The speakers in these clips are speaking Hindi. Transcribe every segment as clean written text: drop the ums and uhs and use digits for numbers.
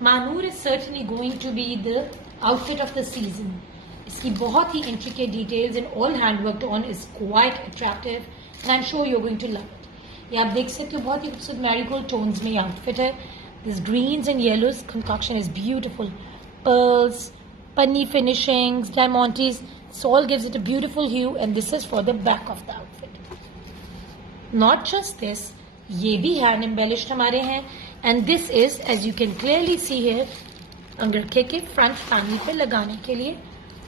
Manur is certainly going to be the outfit of the season. इसकी बहुत ही intricate details and all hand worked on is quite attractive and I'm sure you're going to love it. ये आप देख सकते हो बहुत ही खूबसूरत marigold tones में ये outfit है. This greens and yellows concoction is beautiful. Pearls, punny finishings, diamantes, this all gives it a beautiful hue and this is for the back of the outfit. Not just this, ये भी hand embellished हमारे हैं and this is as you can clearly see here अंगरखे के front panel पे लगाने के लिए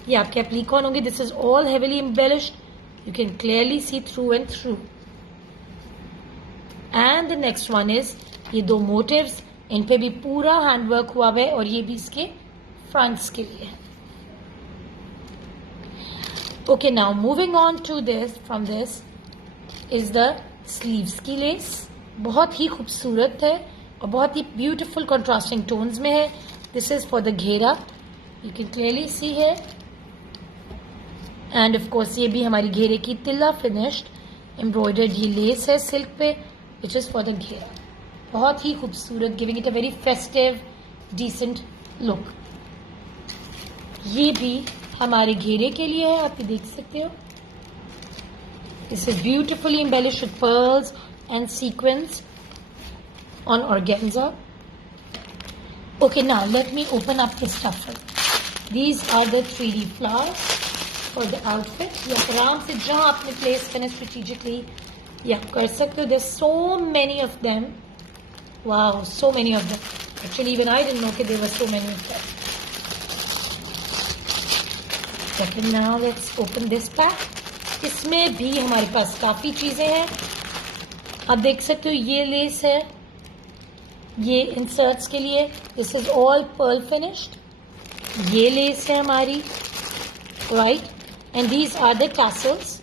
ये आपके applique होंगे. This is all heavily embellished. You can clearly see through and through. And the next one is ये दो motifs, इन पे भी पूरा हैंड वर्क हुआ है और ये भी इसके फ्रंट्स के लिए है. Okay, now moving on to this. From this is the sleeves की लेस. बहुत ही खूबसूरत है और बहुत ही ब्यूटीफुल कंट्रास्टिंग टोन्स में है. दिस इज फॉर द घेरा. यू कैन क्लियरली सी है. एंड ऑफ कोर्स ये भी हमारी घेरे की तिल्ला फिनिश्ड एम्ब्रॉयडर्ड ये लेस है सिल्क पे विच इज फॉर द घेरा. बहुत ही खूबसूरत, giving it a very festive decent look. ये भी हमारे घेरे के लिए है, आप ये देख सकते हो. This is beautifully embellished with pearls and sequins on organza. Okay, now let me open up the stuffer. These are the 3D flowers for the outfit. ये आराम से जहां आपने प्लेस करना स्ट्रेटेजिकली ये आप कर सकते हो. There so many of them. Wow, so many of them. Actually, even I didn't know that there were so many of them. Okay, now let's open this pack. इसमें भी हमारे पास काफ़ी चीज़ें हैं. आप देख सकते हो ये लेस है, ये इंसर्ट्स के लिए. This is all pearl finished. ये लेस है हमारी, right. And these are the tassels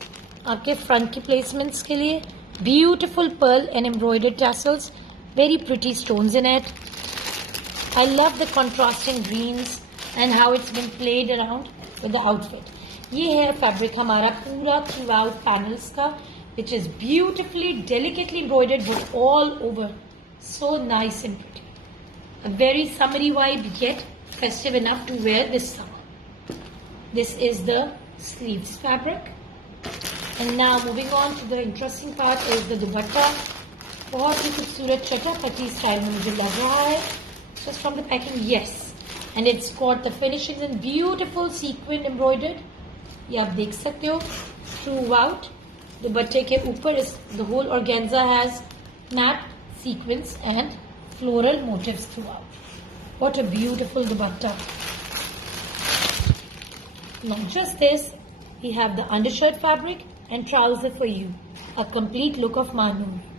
आपके फ्रंट की प्लेसमेंट्स के लिए. Beautiful pearl and embroidered tassels. Very pretty stones in it. I love the contrasting greens and how it's been played around with the outfit. ये है fabric हमारा पूरा throughout panels का, which is beautifully, delicately embroidered but all over. So nice and pretty. A very summery vibe yet festive enough to wear this summer. This is the sleeves fabric. And now moving on to the interesting part is the dupatta. बहुत ही खूबसूरत चटापटी स्टाइल में मुझे लग रहा है. Just from the packing, yes. And it's got the finishing in beautiful sequined embroidered. ये आप देख सकते हो थ्रू आउट. दुपट्टे के ऊपर the whole organza has matte sequins and floral motifs throughout. What a beautiful dupatta. Not just this, we have the undershirt fabric and trouser for you. A complete look of Manur.